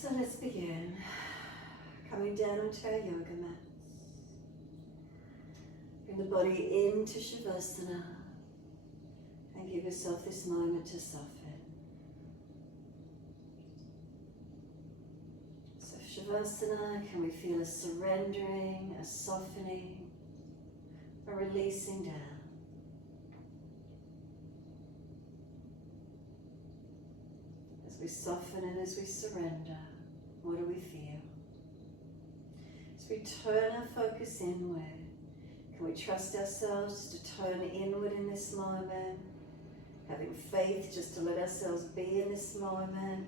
So let's begin. Coming down onto our yoga mats. Bring the body into Shavasana and give yourself this moment to soften. So Shavasana, can we feel a surrendering, a softening, a releasing down? As we soften and as we surrender, what do we feel? As we turn our focus inward, can we trust ourselves to turn inward in this moment, having faith just to let ourselves be in this moment,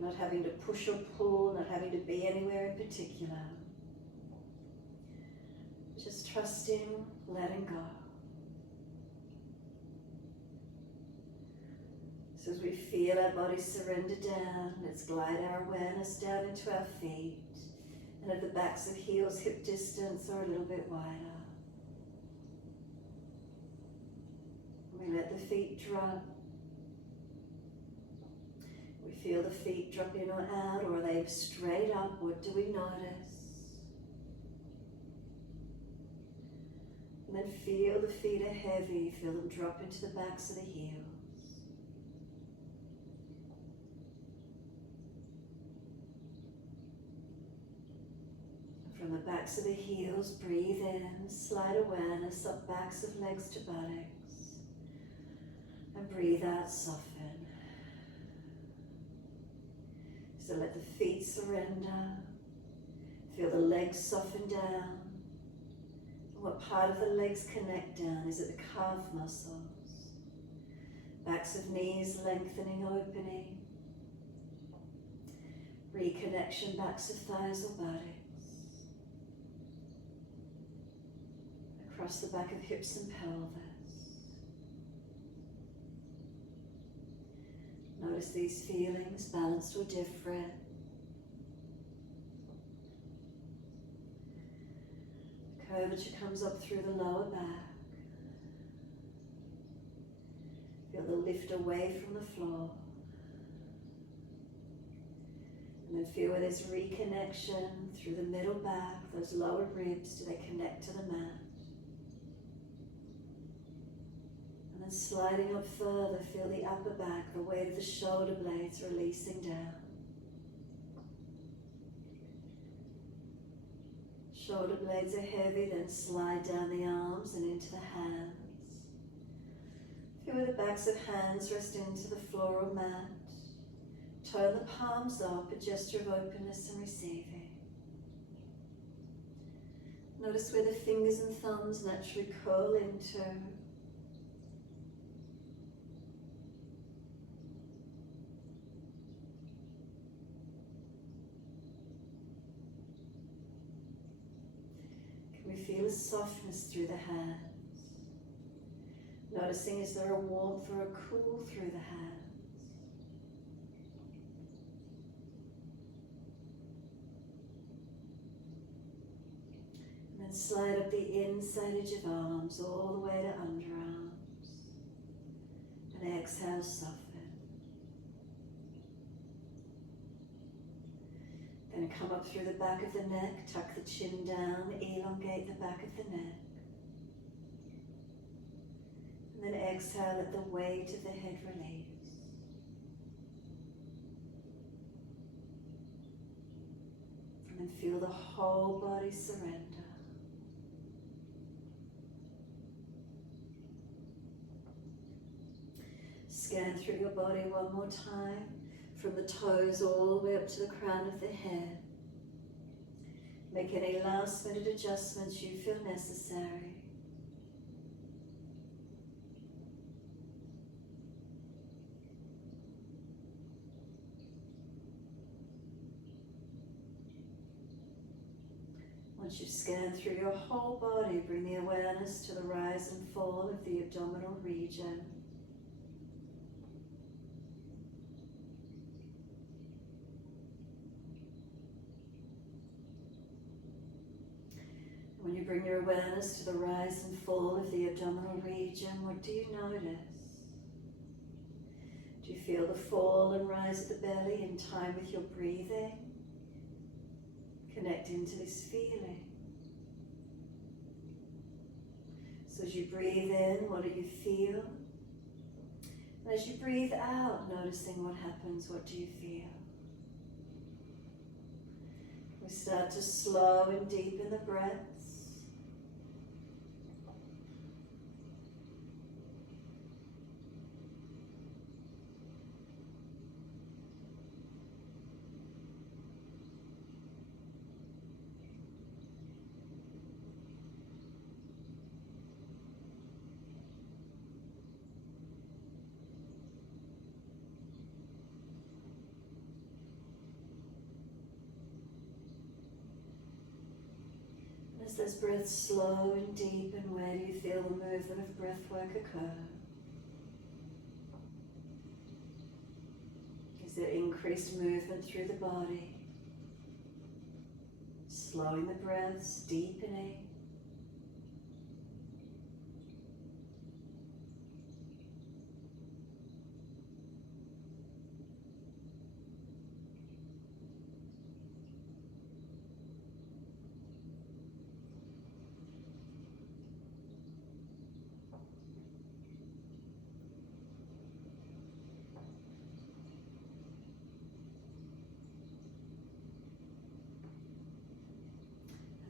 not having to push or pull, not having to be anywhere in particular. Just trusting, letting go. So as we feel our body surrender down, let's glide our awareness down into our feet and at the backs of heels hip distance or a little bit wider. We let the feet drop. We feel the feet drop in or out, or are they straight up? What do we notice? And then feel the feet are heavy, feel them drop into the backs of the heels. From the backs of the heels, breathe in, slide awareness up backs of legs to buttocks. And breathe out, soften. So let the feet surrender. Feel the legs soften down. And what part of the legs connect down? Is it the calf muscles? Backs of knees lengthening, opening. Reconnection, backs of thighs or buttocks. Across the back of hips and pelvis. Notice these feelings, balanced or different. Curvature comes up through the lower back. Feel the lift away from the floor. And then feel where there's reconnection through the middle back, those lower ribs, do they connect to the mat? And then sliding up further, feel the upper back, the weight of the shoulder blades releasing down. Shoulder blades are heavy, then slide down the arms and into the hands. Feel where the backs of hands rest into the floor or mat. Turn the palms up, a gesture of openness and receiving. Notice where the fingers and thumbs naturally curl into. Feel a softness through the hands. Noticing, is there a warmth or a cool through the hands? And then slide up the inside edge of arms all the way to underarms. And exhale, soften. Then come up through the back of the neck, tuck the chin down, elongate the back of the neck. And then exhale, let the weight of the head release. And then feel the whole body surrender. Scan through your body one more time. From the toes all the way up to the crown of the head. Make any last minute adjustments you feel necessary. Once you've scanned through your whole body, bring the awareness to the rise and fall of the abdominal region. When you bring your awareness to the rise and fall of the abdominal region, what do you notice? Do you feel the fall and rise of the belly in time with your breathing? Connect into this feeling. So as you breathe in, what do you feel? And as you breathe out, noticing what happens, what do you feel? We start to slow and deepen the breaths. As those breaths slow and deepen, where do you feel the movement of breath work occur? Is there increased movement through the body? Slowing the breaths, deepening.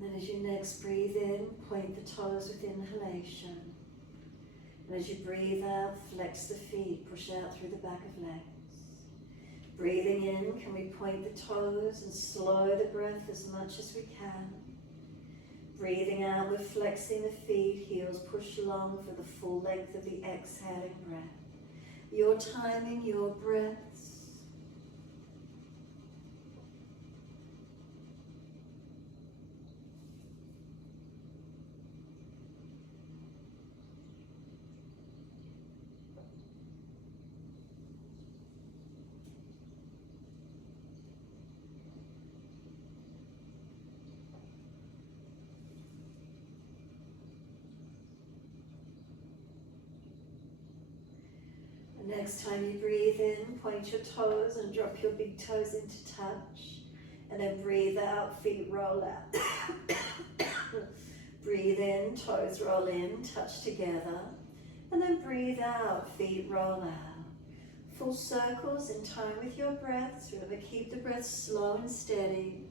And then as you next breathe in, point the toes with inhalation. And as you breathe out, flex the feet, push out through the back of legs. Breathing in, can we point the toes and slow the breath as much as we can? Breathing out, we're flexing the feet, heels push long for the full length of the exhaling breath. Your timing, your breaths. Next time you breathe in, point your toes and drop your big toes into touch. And then breathe out, feet roll out. Breathe in, toes roll in, touch together. And then breathe out, feet roll out. Full circles in time with your breaths. Remember, keep the breath slow and steady.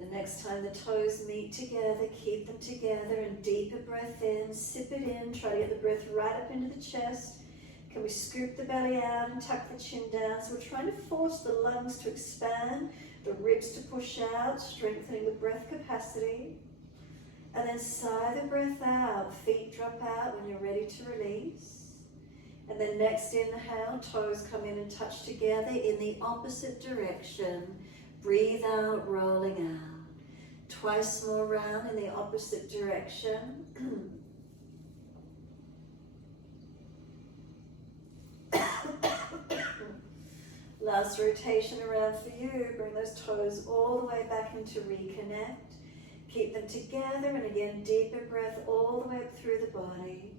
The next time the toes meet together, keep them together and deeper breath in, sip it in, try to get the breath right up into the chest. Can we scoop the belly out and tuck the chin down? So we're trying to force the lungs to expand, the ribs to push out, strengthening the breath capacity. And then sigh the breath out, feet drop out when you're ready to release. And then next inhale, toes come in and touch together in the opposite direction. Breathe out, rolling out. Twice more round in the opposite direction. Last rotation around for you. Bring those toes all the way back into reconnect. Keep them together, and again, deeper breath all the way up through the body.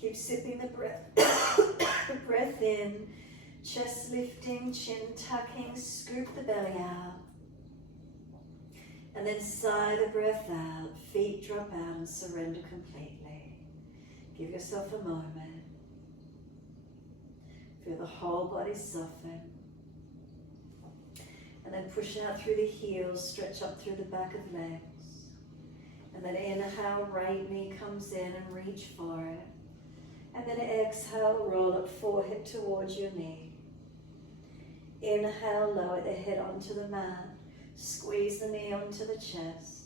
Keep sipping the breath, the breath in. Chest lifting, chin tucking, scoop the belly out. And then sigh the breath out, feet drop out and surrender completely. Give yourself a moment. Feel the whole body soften. And then push out through the heels, stretch up through the back of legs. And then inhale, right knee comes in and reach for it. And then exhale, roll up forehead towards your knee. Inhale, lower the head onto the mat. Squeeze the knee onto the chest.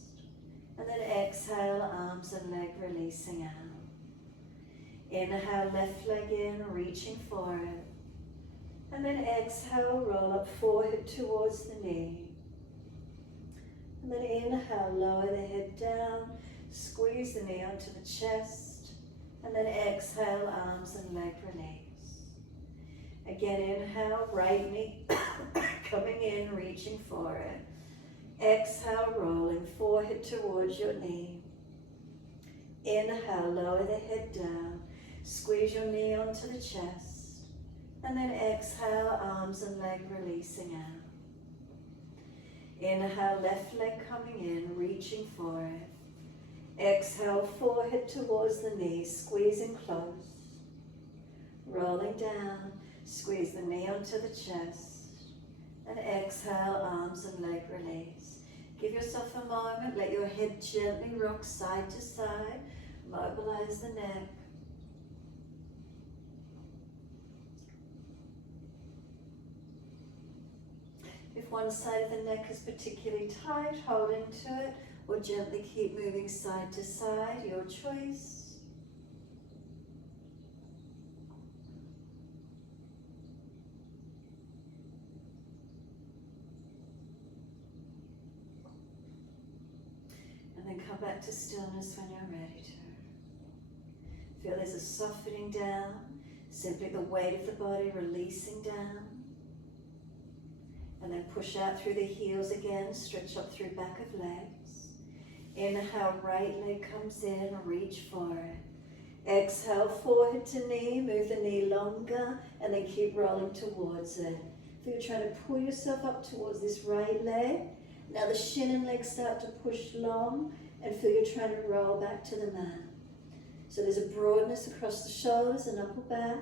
And then exhale, arms and leg releasing out. Inhale, left leg in, reaching for it. And then exhale, roll up forehead towards the knee. And then inhale, lower the head down. Squeeze the knee onto the chest. And then exhale, arms and leg release. Again, inhale, right knee coming in, reaching for it. Exhale, rolling forehead towards your knee. Inhale, lower the head down. Squeeze your knee onto the chest. And then exhale, arms and leg releasing out. Inhale, left leg coming in, reaching for it. Exhale, forehead towards the knee, squeezing close. Rolling down, squeeze the knee onto the chest. And exhale, arms and leg release. Give yourself a moment, let your head gently rock side to side. Mobilize the neck. If one side of the neck is particularly tight, hold into it, or gently keep moving side to side, your choice. And then come back to stillness when you're ready to. Feel there's a softening down, simply the weight of the body releasing down. And then push out through the heels again, stretch up through back of legs. Inhale, right leg comes in, reach for it. Exhale, forehead to knee, move the knee longer, and then keep rolling towards it. Feel you're trying to pull yourself up towards this right leg. Now the shin and leg start to push long, and feel you're trying to roll back to the mat. So there's a broadness across the shoulders and upper back,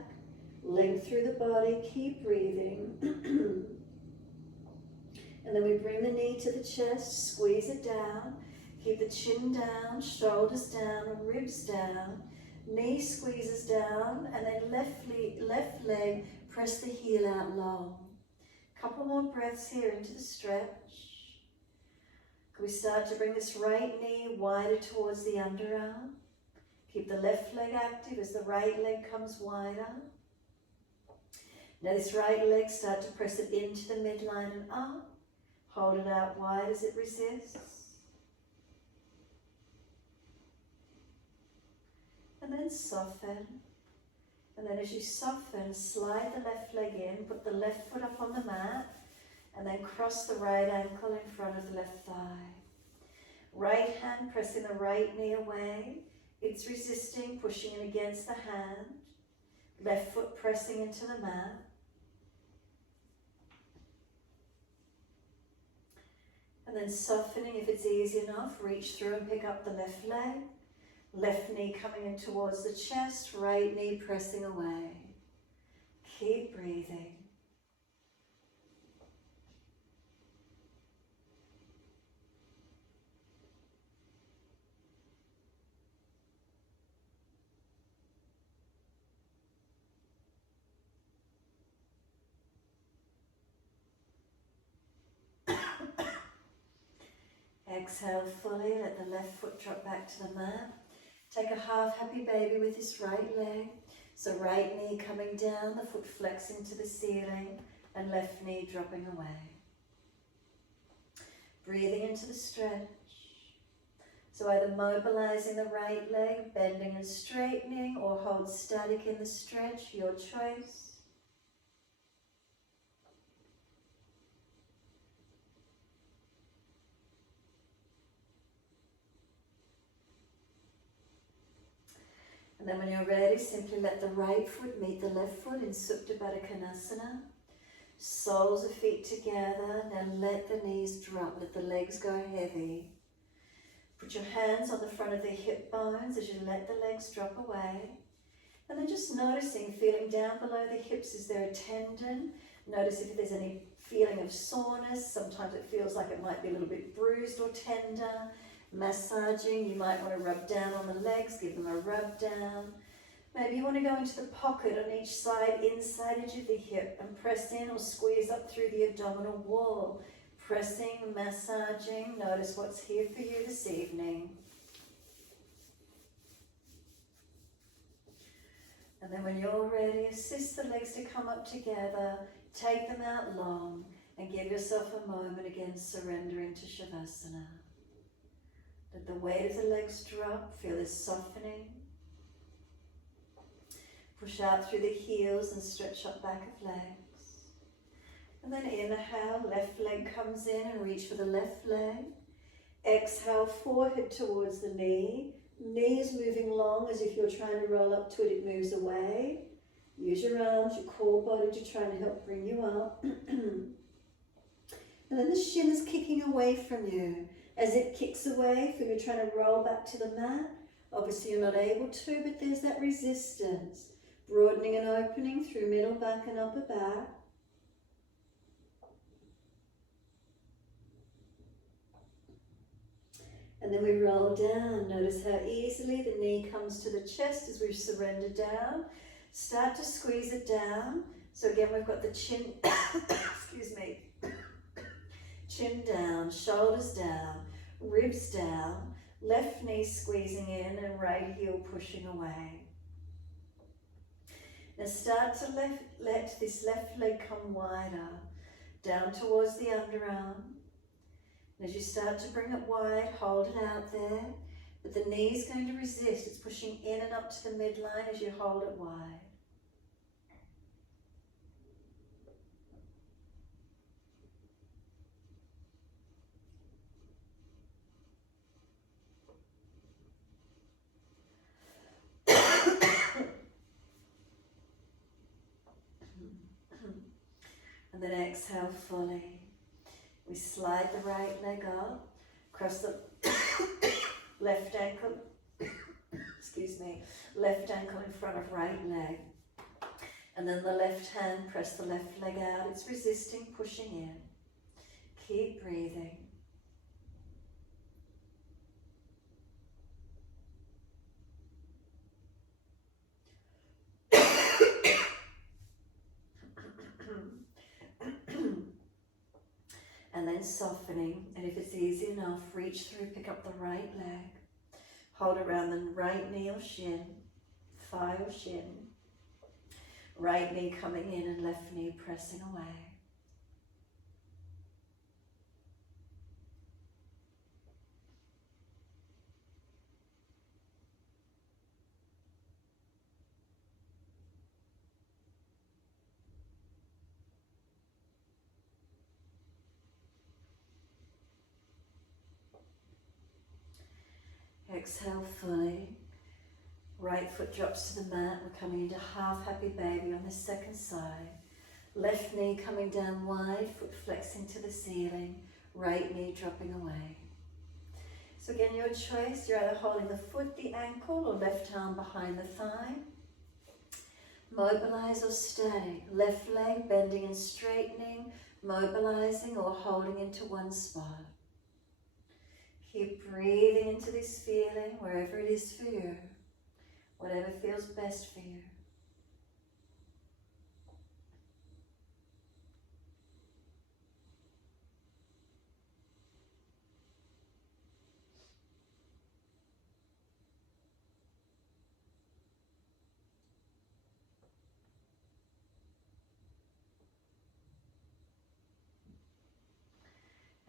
length through the body, keep breathing. And then we bring the knee to the chest, squeeze it down, keep the chin down, shoulders down, ribs down, knee squeezes down, and then left leg, press the heel out long. Couple more breaths here into the stretch. Can we start to bring this right knee wider towards the underarm? Keep the left leg active as the right leg comes wider. Now this right leg, start to press it into the midline and up. Hold it out wide as it resists. And then soften. And then as you soften, slide the left leg in, put the left foot up on the mat, and then cross the right ankle in front of the left thigh. Right hand pressing the right knee away. It's resisting, pushing it against the hand. Left foot pressing into the mat. And then softening, if it's easy enough, reach through and pick up the left leg. Left knee coming in towards the chest, right knee pressing away. Keep breathing. Exhale fully, let the left foot drop back to the mat. Take a half happy baby with this right leg. So right knee coming down, the foot flexing to the ceiling, and left knee dropping away. Breathing into the stretch. So either mobilizing the right leg, bending and straightening, or hold static in the stretch, your choice. And then when you're ready, simply let the right foot meet the left foot in Supta Baddha Konasana. Soles of feet together. Now let the knees drop, let the legs go heavy. Put your hands on the front of the hip bones as you let the legs drop away. And then just noticing, feeling down below the hips, is there a tendon? Notice if there's any feeling of soreness. Sometimes it feels like it might be a little bit bruised or tender. Massaging, you might want to rub down on the legs, give them a rub down. Maybe you want to go into the pocket on each side, inside edge of the hip, and press in or squeeze up through the abdominal wall. Pressing, massaging, notice what's here for you this evening. And then when you're ready, assist the legs to come up together, take them out long, and give yourself a moment again, surrendering to Shavasana. Let the weight of the legs drop, feel this softening. Push out through the heels and stretch up back of legs. And then inhale, left leg comes in and reach for the left leg. Exhale, forehead towards the knee. Knee is moving long as if you're trying to roll up to it, it moves away. Use your arms, your core body to try and help bring you up. And then the shin is kicking away from you. As it kicks away, feel you're trying to roll back to the mat. Obviously you're not able to, but there's that resistance. Broadening and opening through middle back and upper back. And then we roll down. Notice how easily the knee comes to the chest as we surrender down. Start to squeeze it down. So again, we've got the chin, excuse me, chin down, shoulders down, ribs down, left knee squeezing in and right heel pushing away. Now start to let this left leg come wider, down towards the underarm. And as you start to bring it wide, hold it out there, but the knee is going to resist. It's pushing in and up to the midline as you hold it wide. And then exhale fully. We slide the right leg up, cross the left ankle, excuse me, left ankle in front of right leg. And then the left hand, press the left leg out. It's resisting, pushing in. Keep breathing. And then softening, and if it's easy enough, reach through, pick up the right leg, hold around the right knee or shin, thigh or shin, right knee coming in and left knee pressing away. Exhale fully. Right foot drops to the mat. We're coming into half happy baby on the second side. Left knee coming down wide, foot flexing to the ceiling. Right knee dropping away. So again, your choice. You're either holding the foot, the ankle, or left arm behind the thigh. Mobilize or stay. Left leg bending and straightening, mobilizing or holding into one spot. Keep breathing into this feeling wherever it is for you, whatever feels best for you.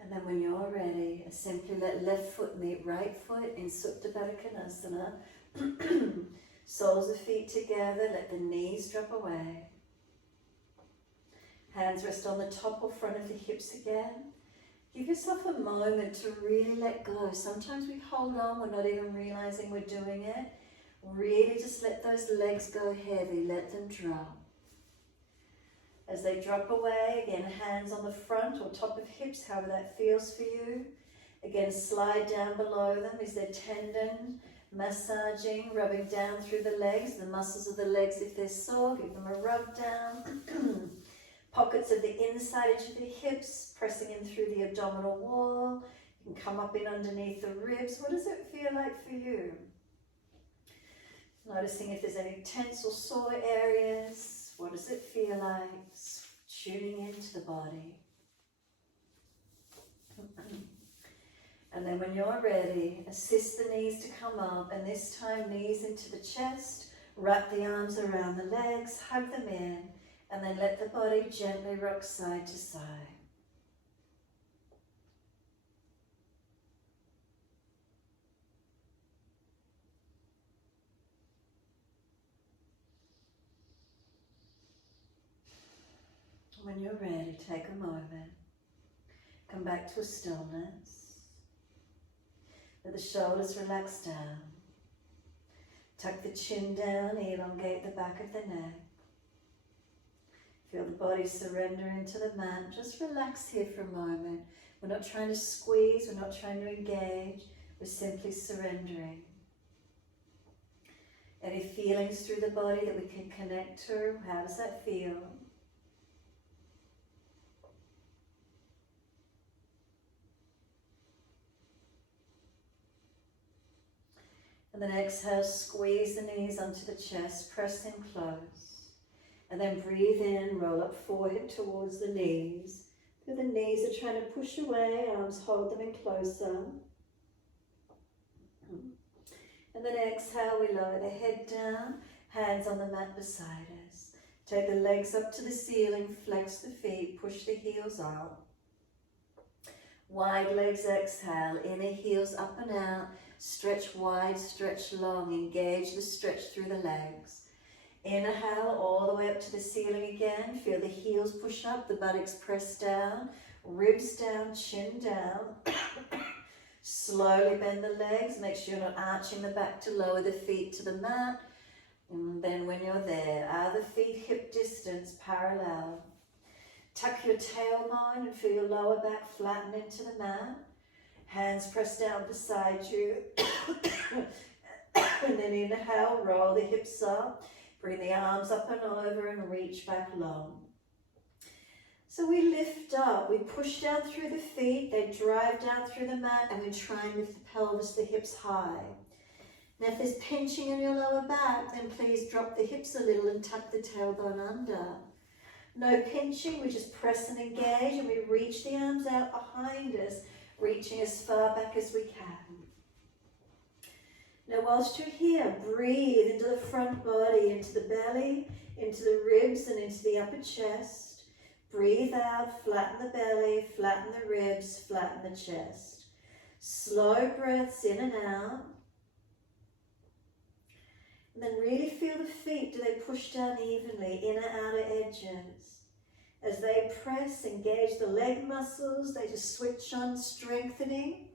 And then when you're ready, simply let left foot meet right foot in Supta Baddha Konasana. Soles of feet together, let the knees drop away. Hands rest on the top or front of the hips again. Give yourself a moment to really let go. Sometimes we hold on, we're not even realizing we're doing it. Really just let those legs go heavy, let them drop. As they drop away, again, hands on the front or top of hips, however that feels for you. Again, slide down below them. Is there tendon massaging, rubbing down through the legs, the muscles of the legs if they're sore, give them a rub down. Pockets of the inside edge of the hips, pressing in through the abdominal wall. You can come up in underneath the ribs. What does it feel like for you? Noticing if there's any tense or sore areas. What does it feel like? Tuning into the body. And then when you're ready, assist the knees to come up, and this time knees into the chest, wrap the arms around the legs, hug them in, and then let the body gently rock side to side. When you're ready, take a moment. Come back to a stillness. Let the shoulders relax down. Tuck the chin down, elongate the back of the neck. Feel the body surrender into the mat. Just relax here for a moment. We're not trying to squeeze, we're not trying to engage, we're simply surrendering. Any feelings through the body that we can connect to? How does that feel? And then exhale, squeeze the knees onto the chest, press in close. And then breathe in, roll up forehead towards the knees. Feel the knees are trying to push away, arms hold them in closer. And then exhale, we lower the head down, hands on the mat beside us. Take the legs up to the ceiling, flex the feet, push the heels out. Wide legs, exhale, inner heels up and out. Stretch wide, stretch long, engage the stretch through the legs. Inhale all the way up to the ceiling again. Feel the heels push up, the buttocks press down, ribs down, chin down. Slowly bend the legs, make sure you're not arching the back to lower the feet to the mat. And then when you're there, are the feet hip distance parallel? Tuck your tailbone and feel your lower back flatten into the mat. Hands press down beside you. And then inhale, roll the hips up. Bring the arms up and over and reach back long. So we lift up, we push down through the feet, they drive down through the mat, and we try and lift the pelvis, the hips high. Now if there's pinching in your lower back, then please drop the hips a little and tuck the tailbone under. No pinching, we just press and engage, and we reach the arms out behind us, reaching as far back as we can. Now whilst you're here, breathe into the front body, into the belly, into the ribs and into the upper chest. Breathe out, flatten the belly, flatten the ribs, flatten the chest. Slow breaths in and out. And then really feel the feet, do they push down evenly, inner outer edges. As they press, engage the leg muscles, they just switch on, strengthening.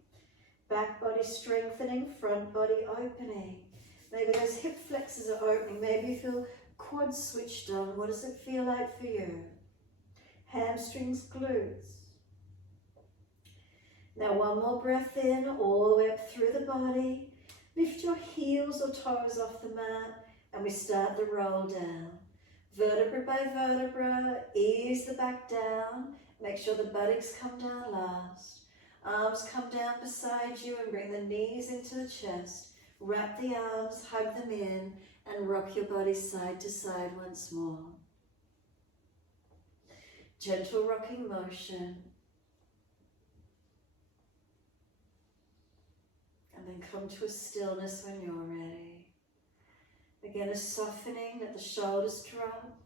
Back body strengthening, front body opening. Maybe those hip flexors are opening. Maybe you feel quads switched on. What does it feel like for you? Hamstrings, glutes. Now one more breath in, all the way up through the body. Lift your heels or toes off the mat, and we start the roll down. Vertebra by vertebra, ease the back down. Make sure the buttocks come down last. Arms come down beside you and bring the knees into the chest. Wrap the arms, hug them in, and rock your body side to side once more. Gentle rocking motion. And then come to a stillness when you're ready. Again, a softening, let the shoulders drop.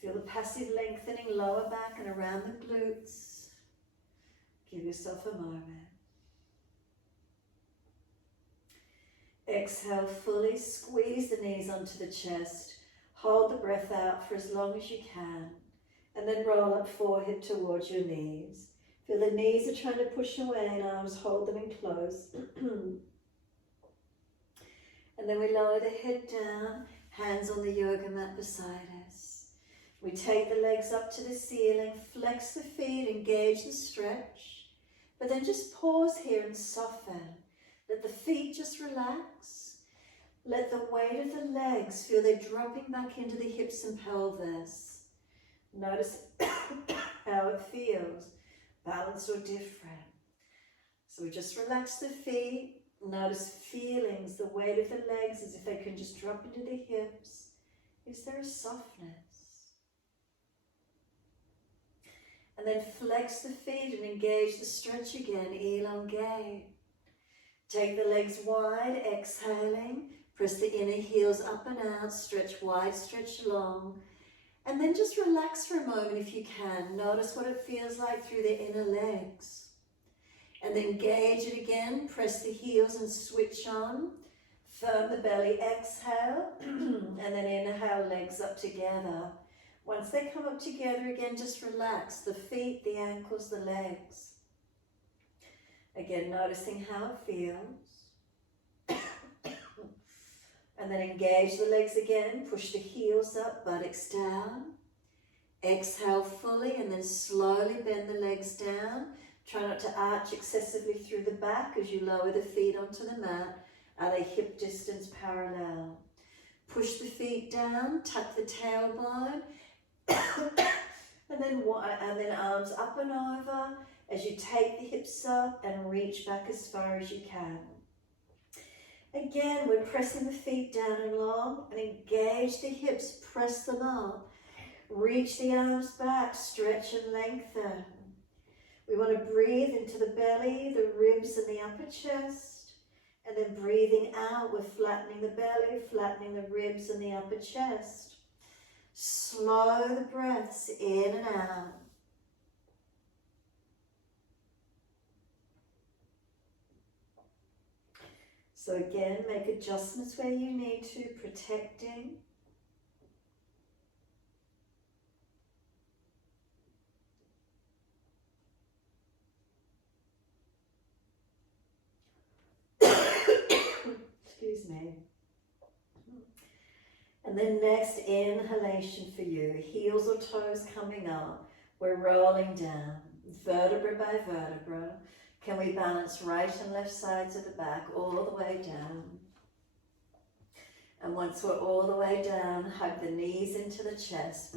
Feel the passive lengthening lower back and around the glutes. Give yourself a moment. Exhale fully, squeeze the knees onto the chest. Hold the breath out for as long as you can. And then roll up forehead towards your knees. Feel the knees are trying to push away and arms hold them in close. And then we lower the head down, hands on the yoga mat beside us. We take the legs up to the ceiling, flex the feet, engage the stretch. But then just pause here and soften. Let the feet just relax. Let the weight of the legs feel they're dropping back into the hips and pelvis. Notice how it feels, balanced or different. So we just relax the feet. Notice feelings, the weight of the legs as if they can just drop into the hips. Is there a softness? And then flex the feet and engage the stretch again, elongate. Take the legs wide, exhaling. Press the inner heels up and out, stretch wide, stretch long. And then just relax for a moment if you can. Notice what it feels like through the inner legs. And then engage it again. Press the heels and switch on. Firm the belly, exhale. And then inhale, legs up together. Once they come up together again, just relax the feet, the ankles, the legs. Again, noticing how it feels. And then engage the legs again. Push the heels up, buttocks down. Exhale fully and then slowly bend the legs down. Try not to arch excessively through the back as you lower the feet onto the mat. Are they hip distance parallel? Push the feet down, tuck the tailbone, and then arms up and over as you take the hips up and reach back as far as you can. Again, we're pressing the feet down and long and engage the hips, press them up. Reach the arms back, stretch and lengthen. We want to breathe into the belly, the ribs and the upper chest. And then breathing out, we're flattening the belly, flattening the ribs and the upper chest. Slow the breaths in and out. So again, make adjustments where you need to, protecting. Excuse me. And then next inhalation for you, heels or toes coming up. We're rolling down, vertebra by vertebra. Can we balance right and left sides of the back all the way down? And once we're all the way down, hug the knees into the chest.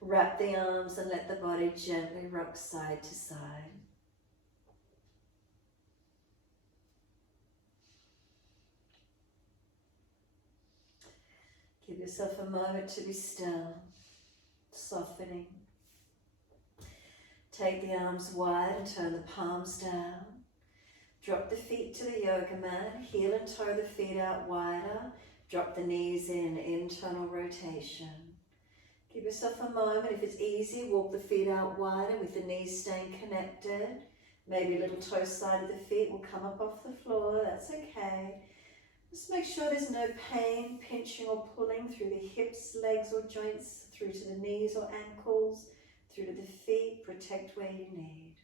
Wrap the arms and let the body gently rock side to side. Give yourself a moment to be still, softening. Take the arms wide and turn the palms down. Drop the feet to the yoga mat, heel and toe the feet out wider. Drop the knees in, internal rotation. Give yourself a moment, if it's easy, walk the feet out wider with the knees staying connected. Maybe a little toe side of the feet will come up off the floor, that's okay. Just make sure there's no pain, pinching or pulling through the hips, legs or joints, through to the knees or ankles, through to the feet. Protect where you need.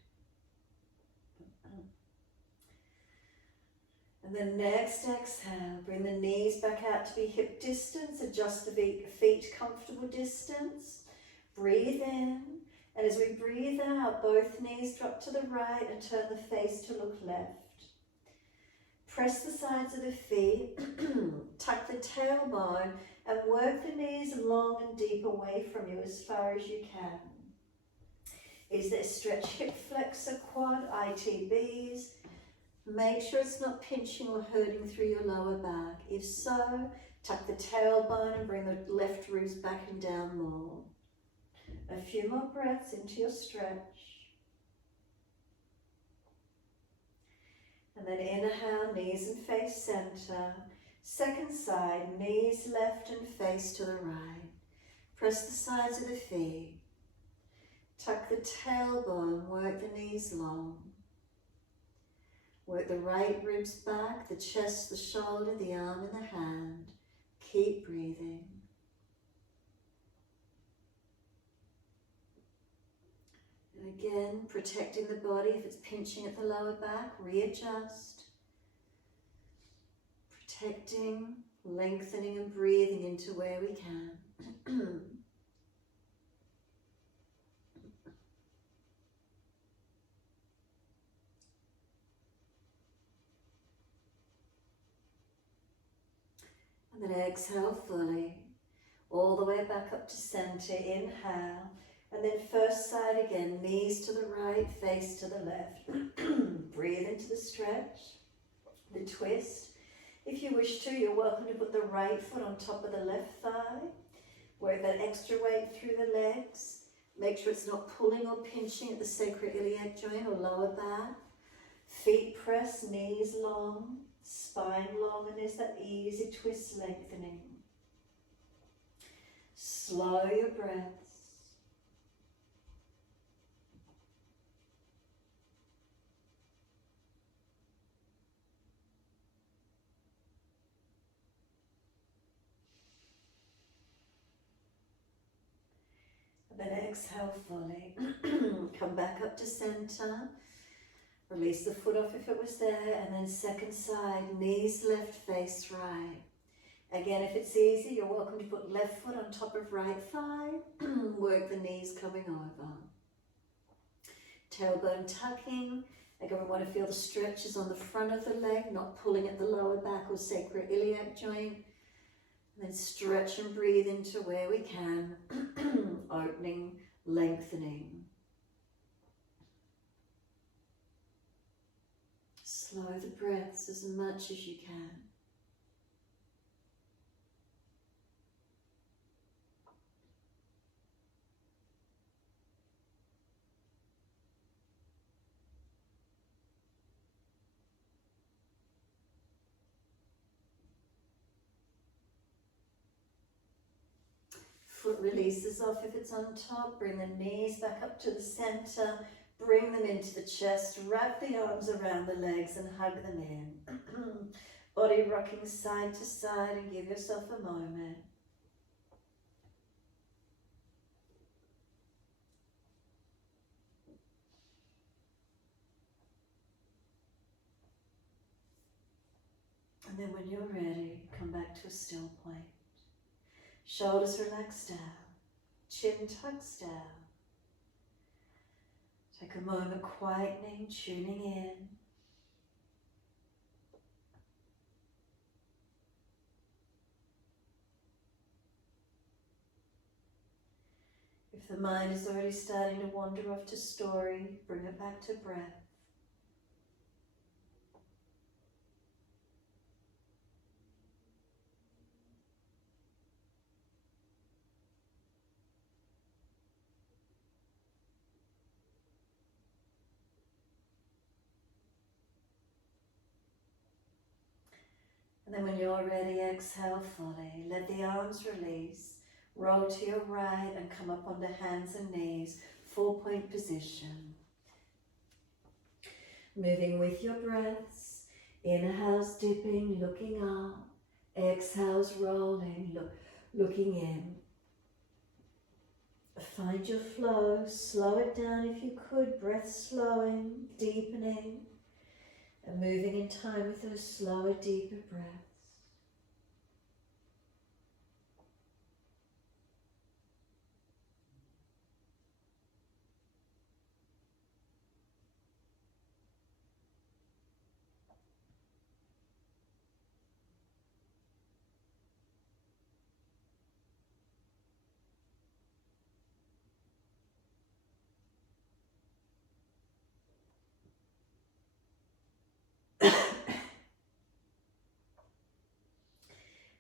And then next exhale, bring the knees back out to be hip distance, adjust the feet comfortable distance. Breathe in, and as we breathe out, both knees drop to the right and turn the face to look left. Press the sides of the feet, tuck the tailbone and work the knees long and deep away from you as far as you can. Is there stretch hip flexor, quad, ITBs? Make sure it's not pinching or hurting through your lower back. If so, tuck the tailbone and bring the left ribs back and down more. A few more breaths into your stretch. And then inhale, knees and face center. Second side, knees left and face to the right. Press the sides of the feet. Tuck the tailbone, work the knees long. Work the right ribs back, the chest, the shoulder, the arm and the hand. Keep breathing. And again, protecting the body. If it's pinching at the lower back, readjust. Protecting, lengthening and breathing into where we can. And then exhale fully, all the way back up to center. Inhale, and then first side again, knees to the right, face to the left. Breathe into the stretch, the twist. If you wish to, you're welcome to put the right foot on top of the left thigh. Work that extra weight through the legs. Make sure it's not pulling or pinching at the sacroiliac joint or lower back. Feet press, knees long, spine long, and there's that easy twist lengthening. Slow your breaths. And exhale fully. Come back up to center. Release the foot off if it was there, and then second side, knees left, face right. Again, if it's easy, you're welcome to put left foot on top of right thigh. Work the knees coming over. Tailbone tucking. Again, we want to feel the stretches on the front of the leg, not pulling at the lower back or sacroiliac joint. And then stretch and breathe into where we can. Opening, lengthening. Slow the breaths as much as you can. Foot releases off if it's on top. Bring the knees back up to the center. Bring them into the chest. Wrap the arms around the legs and hug them in. Body rocking side to side, and give yourself a moment. And then when you're ready, come back to a still point. Shoulders relax down, chin tucks down. Take a moment quietening, tuning in. If the mind is already starting to wander off to story, bring it back to breath. And then when you're ready, exhale fully. Let the arms release. Roll to your right and come up onto hands and knees. 4-point position. Moving with your breaths. Inhales dipping, looking up. Exhales rolling, looking in. Find your flow. Slow it down if you could. Breath slowing, deepening. And moving in time with those slower, deeper breaths.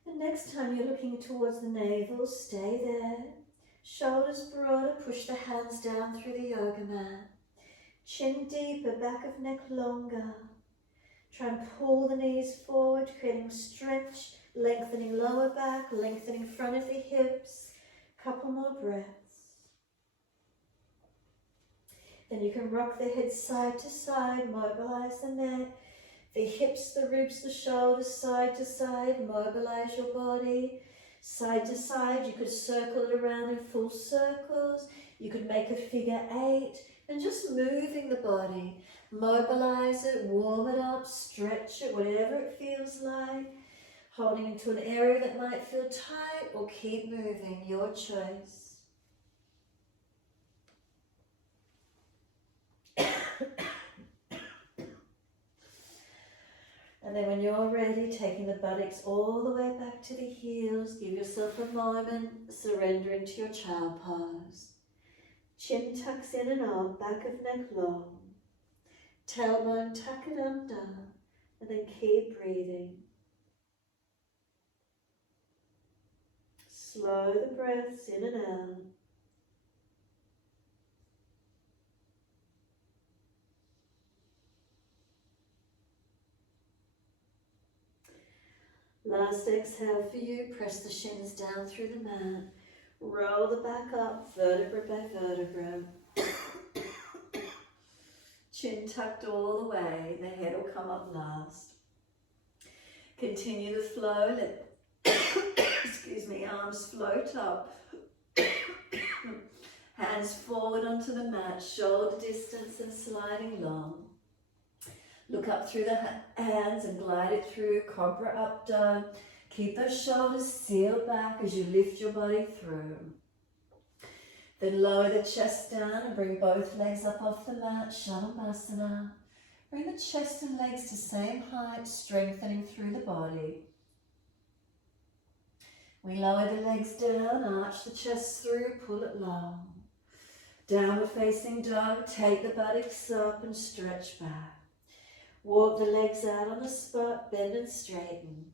The next time you're looking towards the navel, stay there. Shoulders broader, push the hands down through the yoga mat. Chin deeper, back of neck longer. Try and pull the knees forward, creating stretch, lengthening lower back, lengthening front of the hips. Couple more breaths. Then you can rock the head side to side, mobilize the neck. The hips, the ribs, the shoulders, side to side, mobilize your body. Side to side, you could circle it around in full circles. You could make a figure 8 and just moving the body. Mobilize it, warm it up, stretch it, whatever it feels like. Holding into an area that might feel tight or keep moving, your choice. And then when you're ready, taking the buttocks all the way back to the heels, give yourself a moment, surrender into your child pose. Chin tucks in and up, back of neck long. Tailbone tuck it under, and then keep breathing. Slow the breaths in and out. Last exhale for you, press the shins down through the mat. Roll the back up, vertebra by vertebra. Chin tucked all the way, the head will come up last. Continue the flow, let arms float up. Hands forward onto the mat, shoulder distance and sliding long. Look up through the hands and glide it through, cobra up dog. Keep those shoulders sealed back as you lift your body through. Then lower the chest down and bring both legs up off the mat, Shavasana. Bring the chest and legs to same height, strengthening through the body. We lower the legs down, arch the chest through, pull it long. Downward facing dog, take the buttocks up and stretch back. Walk the legs out on the spot, bend and straighten.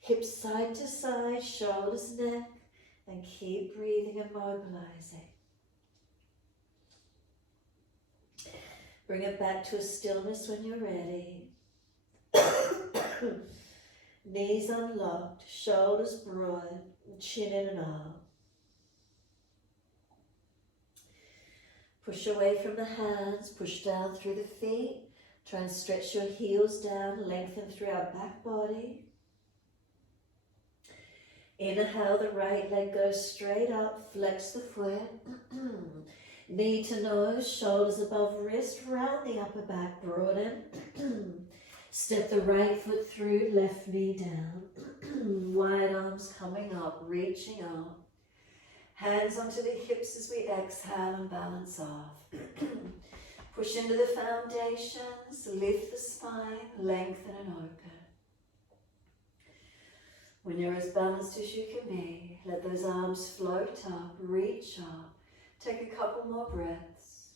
Hips side to side, shoulders, neck, and keep breathing and mobilizing. Bring it back to a stillness when you're ready. Knees unlocked, shoulders broad, chin in and out. Push away from the hands, push down through the feet. Try and stretch your heels down, lengthen through our back body. Inhale, the right leg goes straight up, flex the foot. Knee to nose, shoulders above wrist, round the upper back, broaden. Step the right foot through, left knee down. Wide arms coming up, reaching up. Hands onto the hips as we exhale and balance off. Push into the foundations, lift the spine, lengthen and open. When you're as balanced as you can be, let those arms float up, reach up. Take a couple more breaths.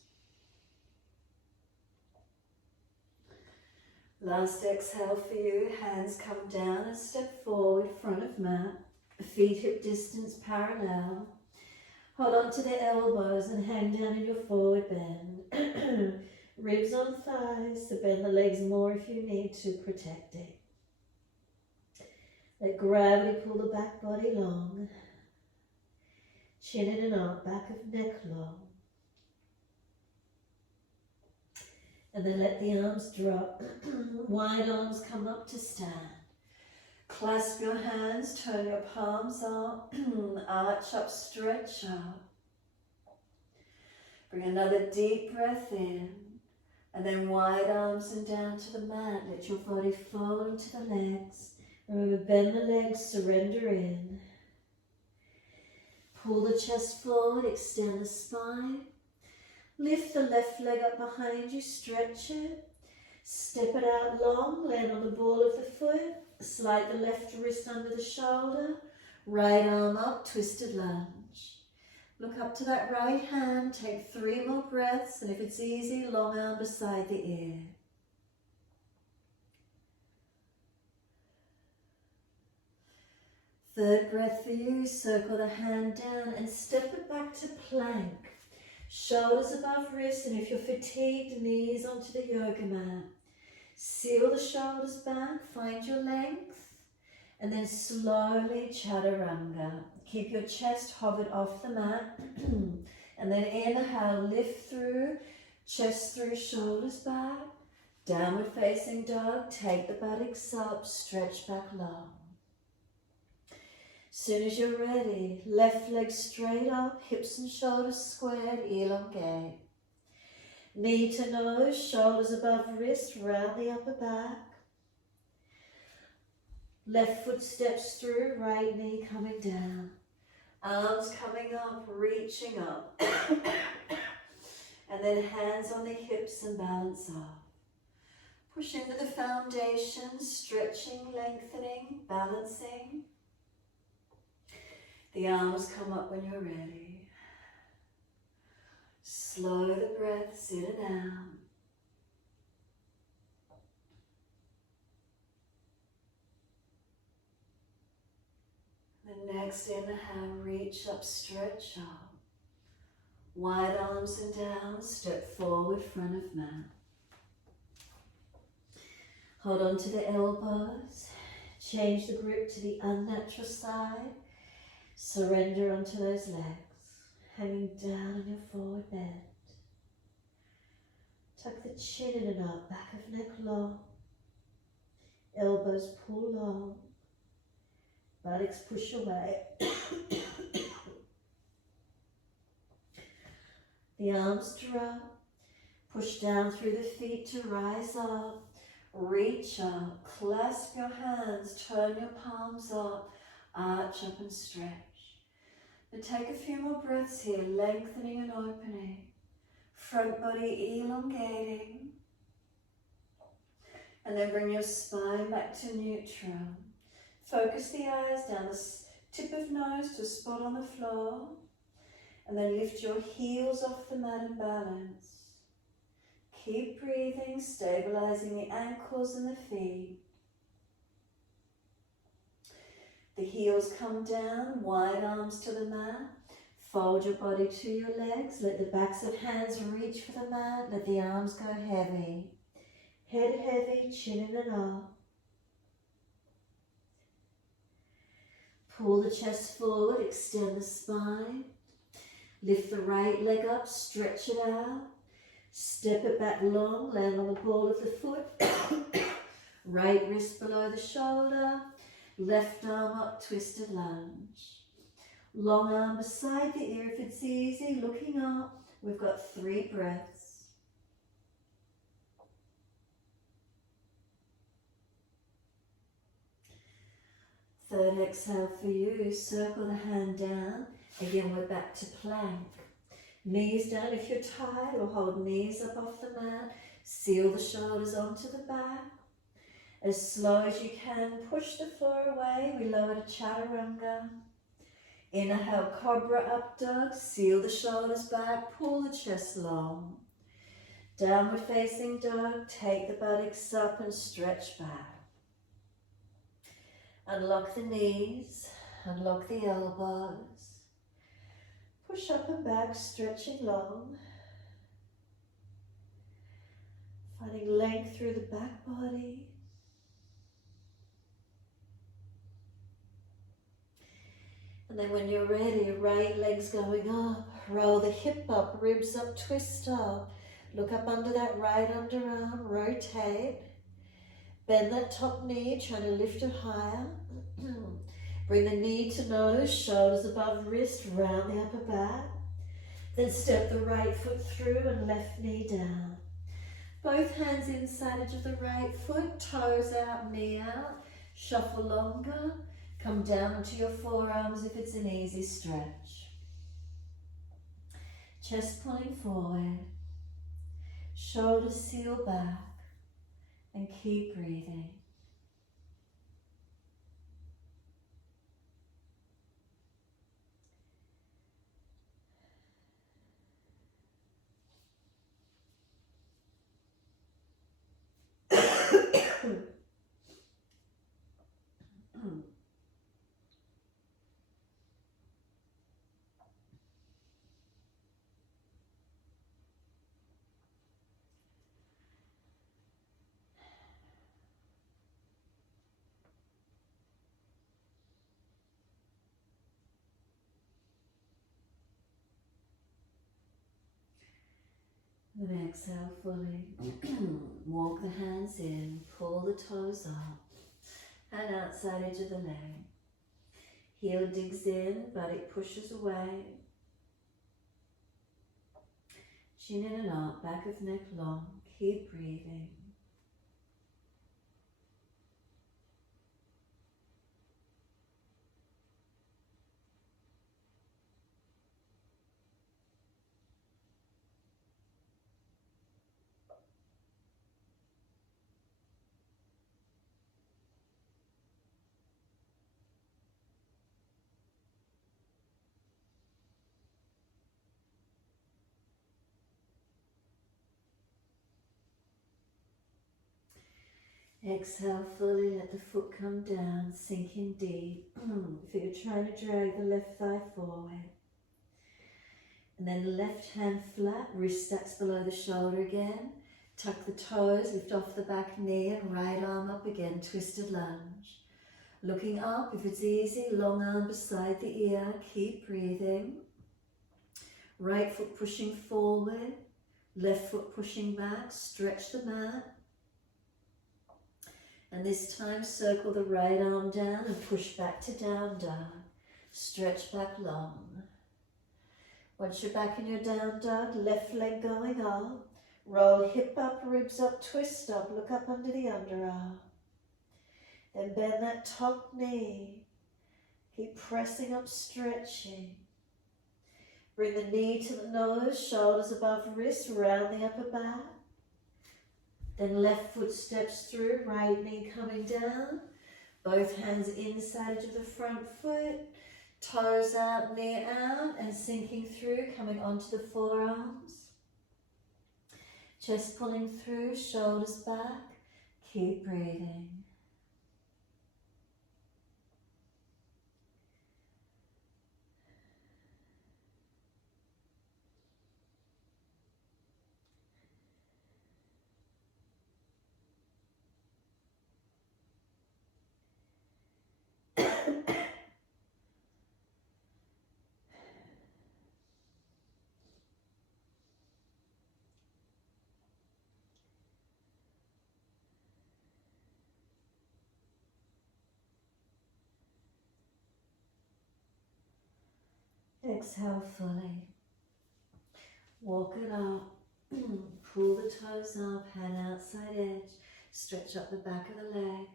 Last exhale for you, hands come down and step forward, front of mat, feet hip distance parallel. Hold on to the elbows and hang down in your forward bend. Ribs on thighs, so bend the legs more if you need to, protect it. Let gravity pull the back body long. Chin in and up, back of neck long. And then let the arms drop. Wide arms come up to stand. Clasp your hands, turn your palms up, arch up, stretch up. Bring another deep breath in, and then wide arms and down to the mat. Let your body fall into the legs. Remember, bend the legs, surrender in. Pull the chest forward, extend the spine. Lift the left leg up behind you, stretch it. Step it out long, land on the ball of the foot. Slide the left wrist under the shoulder. Right arm up, twisted lunge. Look up to that right hand, take 3 more breaths, and if it's easy, long arm beside the ear. Third breath for you, circle the hand down and step it back to plank. Shoulders above wrists, and if you're fatigued, knees onto the yoga mat. Seal the shoulders back, find your length, and then slowly chaturanga. Keep your chest hovered off the mat, and then inhale, lift through, chest through, shoulders back. Downward facing dog, take the buttocks up, stretch back long. Soon as you're ready, left leg straight up, hips and shoulders squared, elongate. Knee to nose, shoulders above wrist, round the upper back. Left foot steps through, right knee coming down. Arms coming up, reaching up. And then hands on the hips and balance off. Push into the foundation, stretching, lengthening, balancing. The arms come up when you're ready. Slow the breaths in and out. The next inhale, reach up, stretch up. Wide arms and down, step forward, front of mat. Hold on to the elbows. Change the grip to the unnatural side. Surrender onto those legs, hanging down in your forward bend. Tuck the chin in and up, back of neck long. Elbows pull long. Buttocks push away. The arms drop. Push down through the feet to rise up. Reach up. Clasp your hands. Turn your palms up. Arch up and stretch. And take a few more breaths here, lengthening and opening. Front body elongating. And then bring your spine back to neutral. Focus the eyes down the tip of nose to a spot on the floor. And then lift your heels off the mat and balance. Keep breathing, stabilizing the ankles and the feet. The heels come down, wide arms to the mat. Fold your body to your legs. Let the backs of hands reach for the mat. Let the arms go heavy. Head heavy, chin in and up. Pull the chest forward, extend the spine. Lift the right leg up, stretch it out. Step it back long, land on the ball of the foot. Right wrist below the shoulder. Left arm up, twisted lunge. Long arm beside the ear if it's easy, looking up. We've got 3 breaths. Third exhale for you, circle the hand down. Again, we're back to plank. Knees down if you're tired, or hold knees up off the mat. Seal the shoulders onto the back. As slow as you can, push the floor away. We lower to chaturanga. Inhale, cobra up dog. Seal the shoulders back. Pull the chest long. Downward facing dog. Take the buttocks up and stretch back. Unlock the knees. Unlock the elbows. Push up and back, stretching long. Finding length through the back body. And then when you're ready, right leg's going up. Roll the hip up, ribs up, twist up. Look up under that right underarm, rotate. Bend that top knee, trying to lift it higher. Bring the knee to nose, shoulders above wrist, round the upper back. Then step the right foot through and left knee down. Both hands inside edge of the right foot, toes out, knee out. Shuffle longer. Come down onto your forearms if it's an easy stretch. Chest pulling forward. Shoulders seal back. And keep breathing. Then exhale fully. Walk the hands in, pull the toes up, and outside edge of the leg. Heel digs in, body pushes away. Chin in and up, back of neck long. Keep breathing. Exhale fully, let the foot come down, sink in deep. If you're trying to drag the left thigh forward. And then the left hand flat, wrist stacks below the shoulder again. Tuck the toes, lift off the back knee and right arm up again, twisted lunge. Looking up, if it's easy, long arm beside the ear, keep breathing. Right foot pushing forward, left foot pushing back, stretch the mat. And this time circle the right arm down and push back to down dog. Stretch back long. Once you're back in your down dog, left leg going up. Roll hip up, ribs up, twist up, look up under the underarm. Then bend that top knee. Keep pressing up, stretching. Bring the knee to the nose, shoulders above wrist, round the upper back. Then left foot steps through, right knee coming down. Both hands inside of the front foot. Toes out, knee out, and sinking through, coming onto the forearms. Chest pulling through, shoulders back. Keep breathing. Exhale fully. Walk it up. Pull the toes up, hand outside edge. Stretch up the back of the leg.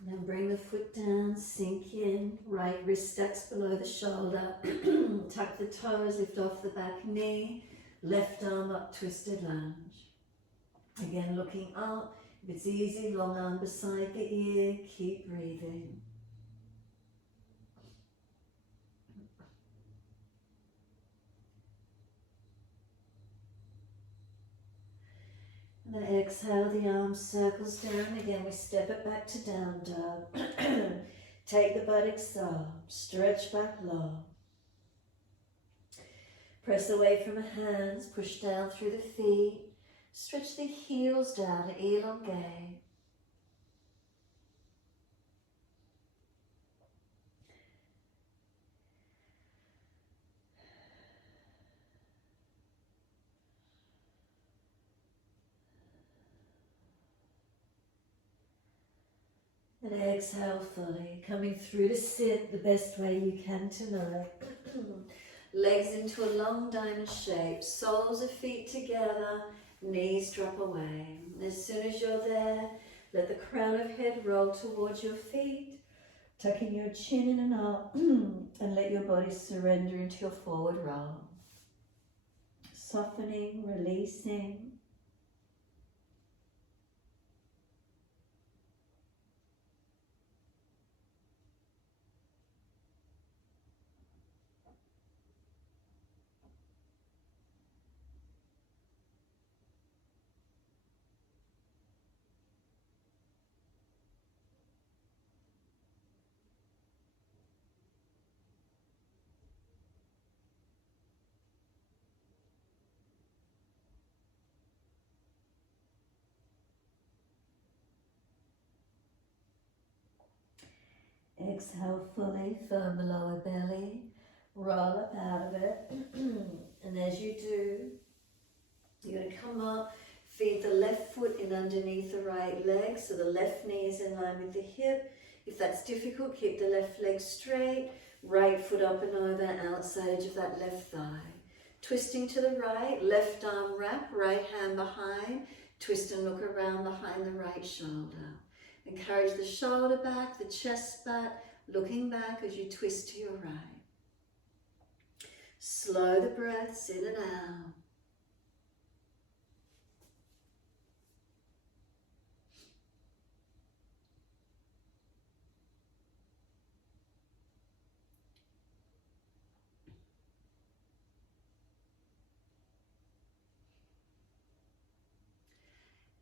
And then bring the foot down, sink in, right wrist stacks below the shoulder. Tuck the toes, lift off the back knee, left arm up, twisted lunge. Again, looking up. If it's easy, long arm beside the ear, keep breathing. And then exhale, the arms circles down. Again, we step it back to down dog. Take the buttocks up, stretch back long. Press away from the hands, push down through the feet. Stretch the heels down, elongate. And exhale fully, coming through to sit the best way you can tonight. Legs into a long diamond shape, soles of feet together, knees drop away. As soon as you're there, let the crown of head roll towards your feet, tucking your chin in and up, and let your body surrender into your forward roll. Softening, releasing. Exhale fully, firm the lower belly, roll up out of it. And as you do, you're going to come up, feed the left foot in underneath the right leg, so the left knee is in line with the hip. If that's difficult, keep the left leg straight, right foot up and over, outside edge of that left thigh. Twisting to the right, left arm wrap, right hand behind, twist and look around behind the right shoulder. Encourage the shoulder back, the chest back, looking back as you twist to your right. Slow the breaths in and out.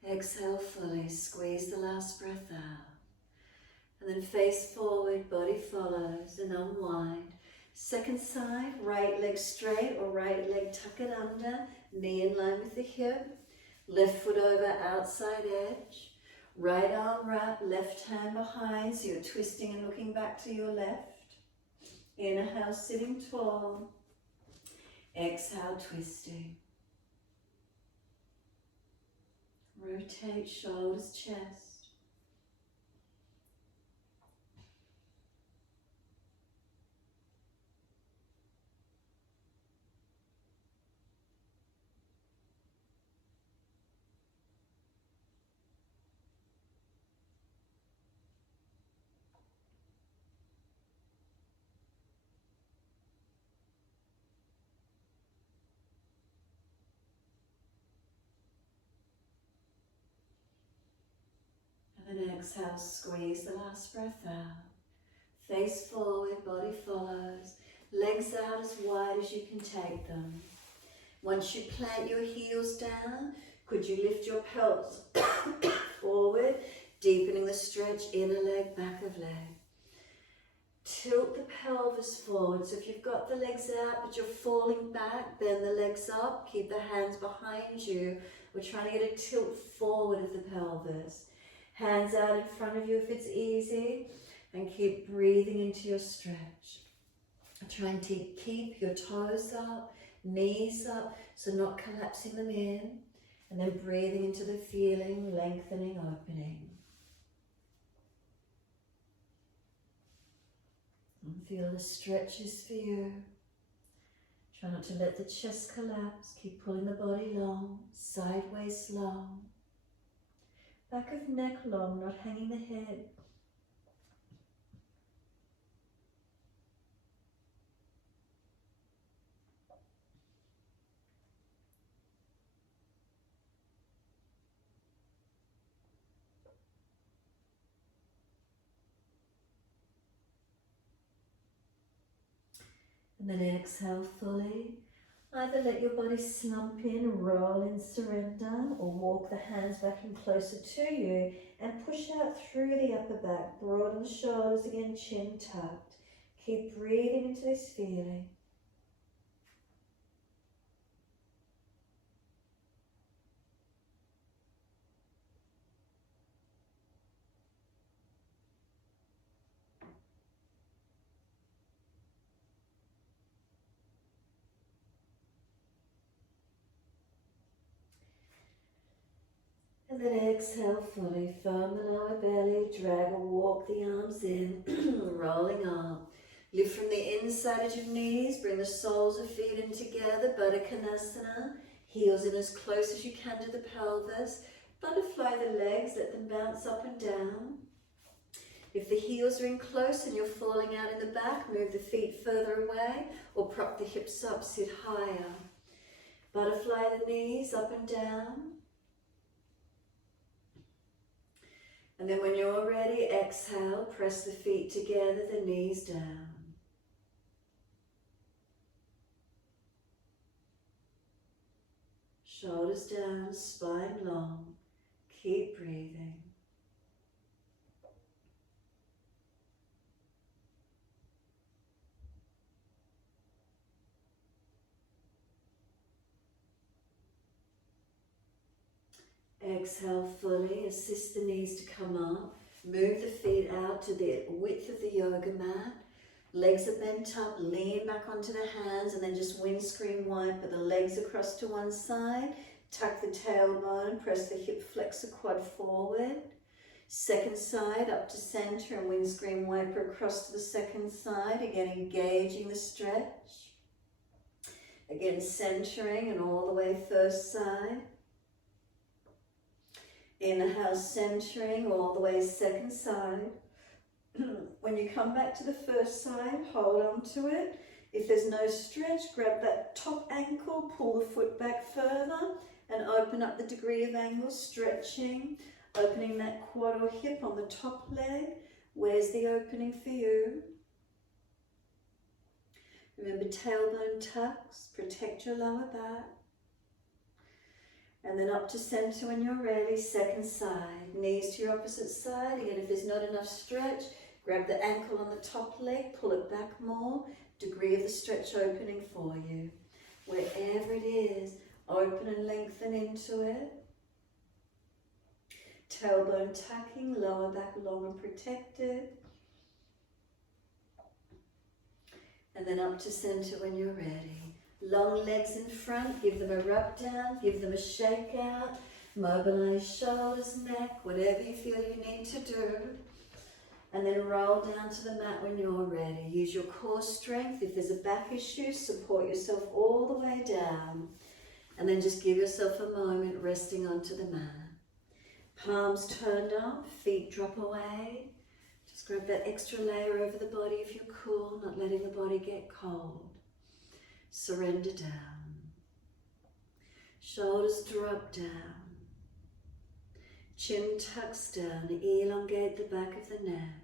Exhale fully, squeeze the last breath out. And then face forward, body follows, and unwind. Second side, right leg straight or right leg tuck it under, knee in line with the hip. Left foot over, outside edge. Right arm wrap, left hand behind, so you're twisting and looking back to your left. Inhale, sitting tall. Exhale, twisting. Rotate shoulders, chest. And then exhale, squeeze the last breath out. Face forward, body follows. Legs out as wide as you can take them. Once you plant your heels down, could you lift your pelvis forward, deepening the stretch, inner leg, back of leg. Tilt the pelvis forward. So if you've got the legs out but you're falling back, bend the legs up, keep the hands behind you. We're trying to get a tilt forward of the pelvis. Hands out in front of you if it's easy, and keep breathing into your stretch. Try and keep your toes up, knees up, so not collapsing them in, and then breathing into the feeling, lengthening, opening. And feel the stretches for you. Try not to let the chest collapse. Keep pulling the body long, sideways long. Back of neck long, not hanging the head. And then exhale fully. Either let your body slump in, roll in, surrender, or walk the hands back in closer to you and push out through the upper back. Broaden the shoulders again, chin tucked. Keep breathing into this feeling. And then exhale fully, firm the lower belly, drag or walk the arms in, rolling up. Lift from the inside of your knees, bring the soles of feet in together, Baddha Konasana. Heels in as close as you can to the pelvis. Butterfly the legs, let them bounce up and down. If the heels are in close and you're falling out in the back, move the feet further away or prop the hips up, sit higher. Butterfly the knees up and down. And then when you're ready, exhale, press the feet together, the knees down. Shoulders down, spine long. Keep breathing. Exhale fully, assist the knees to come up. Move the feet out to the width of the yoga mat. Legs are bent up, lean back onto the hands, and then just windscreen wiper the legs across to one side. Tuck the tailbone, press the hip flexor quad forward. Second side up to center and windscreen wiper across to the second side. Again, engaging the stretch. Again, centering and all the way first side. Inhale, centering all the way second side. When you come back to the first side, hold on to it. If there's no stretch, grab that top ankle, pull the foot back further and open up the degree of angle, stretching, opening that quad or hip on the top leg. Where's the opening for you? Remember, tailbone tucks, protect your lower back. And then up to center when you're ready, second side. Knees to your opposite side. Again, if there's not enough stretch, grab the ankle on the top leg, pull it back more. Degree of the stretch opening for you. Wherever it is, open and lengthen into it. Tailbone tucking, lower back long and protected. And then up to center when you're ready. Long legs in front, give them a rub down, give them a shake out. Mobilize shoulders, neck, whatever you feel you need to do. And then roll down to the mat when you're ready. Use your core strength. If there's a back issue, support yourself all the way down. And then just give yourself a moment resting onto the mat. Palms turned up, feet drop away. Just grab that extra layer over the body if you're cool, not letting the body get cold. Surrender down. Shoulders drop down. Chin tucks down, elongate the back of the neck.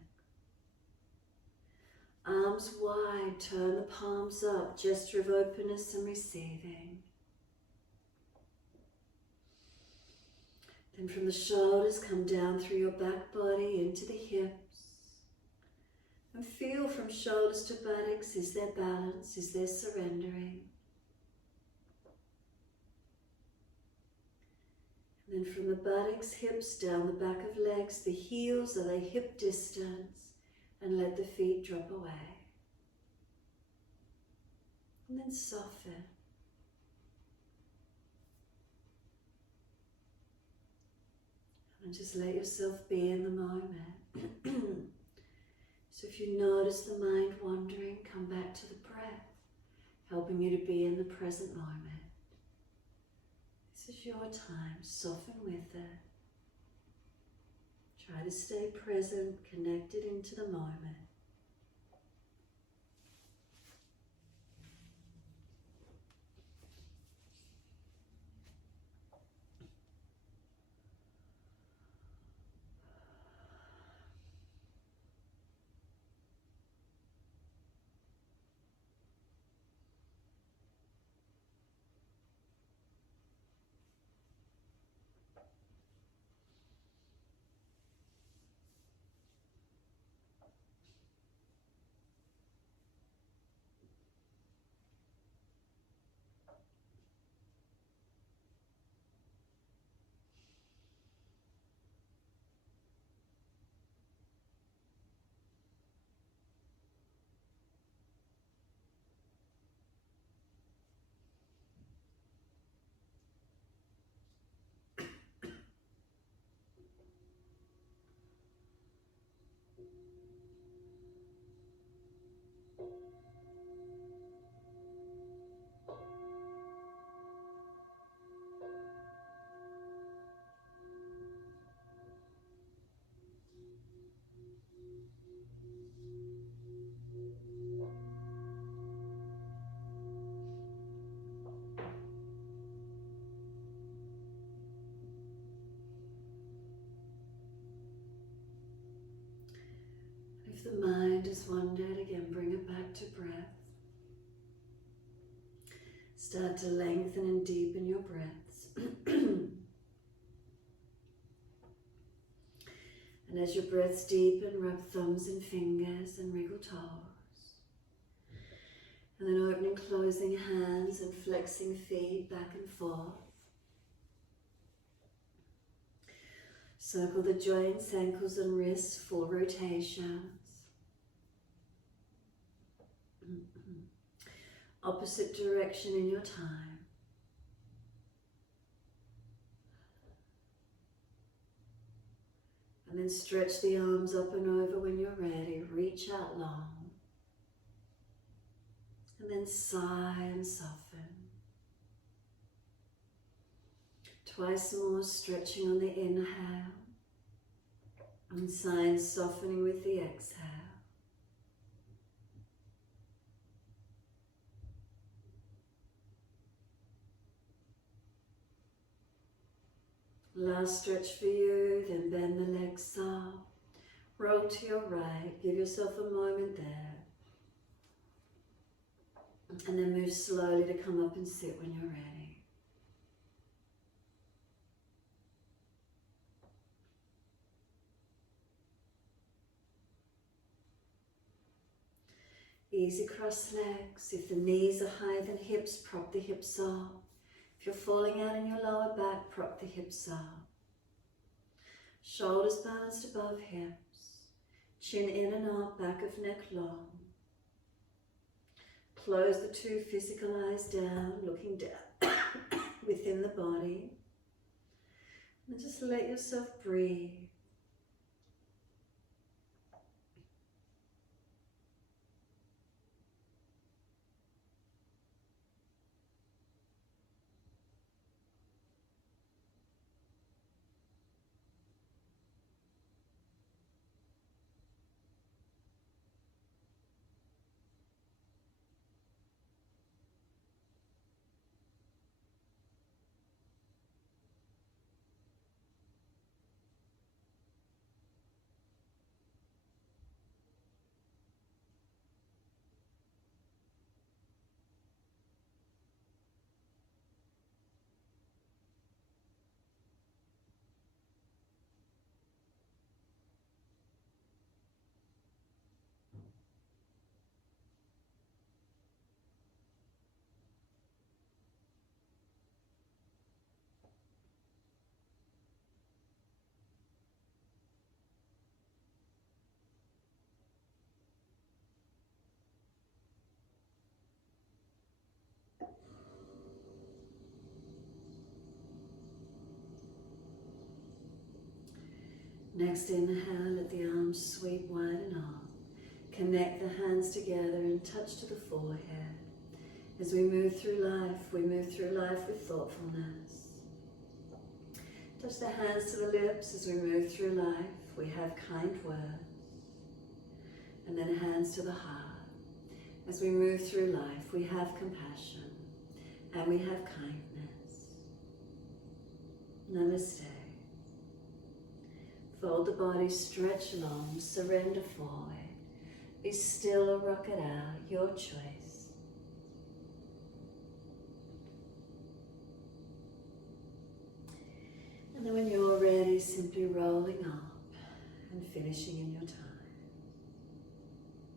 Arms wide, turn the palms up, gesture of openness and receiving. Then from the shoulders, come down through your back body into the hips. And feel from shoulders to buttocks, is there balance, is there surrendering? And then from the buttocks, hips, down the back of legs, the heels, are they hip distance? And let the feet drop away. And then soften. And just let yourself be in the moment. So if you notice the mind wandering, come back to the breath, helping you to be in the present moment. This is your time, soften with it. Try to stay present, connected into the moment. If the mind has wandered, again, bring it back to breath. Start to lengthen and deepen your breaths. And as your breaths deepen, rub thumbs and fingers and wriggle toes. And then opening, closing hands and flexing feet back and forth. Circle the joints, ankles and wrists, 4 rotations. Opposite direction in your time. And then stretch the arms up and over when you're ready. Reach out long. And then sigh and soften. Twice more, stretching on the inhale. And sigh and softening with the exhale. Last stretch for you, then bend the legs soft. Roll to your right, give yourself a moment there. And then move slowly to come up and sit when you're ready. Easy cross legs. If the knees are higher than hips, prop the hips up. If you're falling out in your lower back, prop the hips up. Shoulders balanced above hips. Chin in and out, back of neck long. Close the two physical eyes down, looking down within the body. And just let yourself breathe. Next inhale, let the arms sweep wide and up. Connect the hands together and touch to the forehead. As we move through life with thoughtfulness. Touch the hands to the lips as we move through life. We have kind words. And then hands to the heart. As we move through life, we have compassion and we have kindness. Namaste. Fold the body, stretch long, surrender forward. Be still or rock it out, your choice. And then when you're ready, simply rolling up and finishing in your time.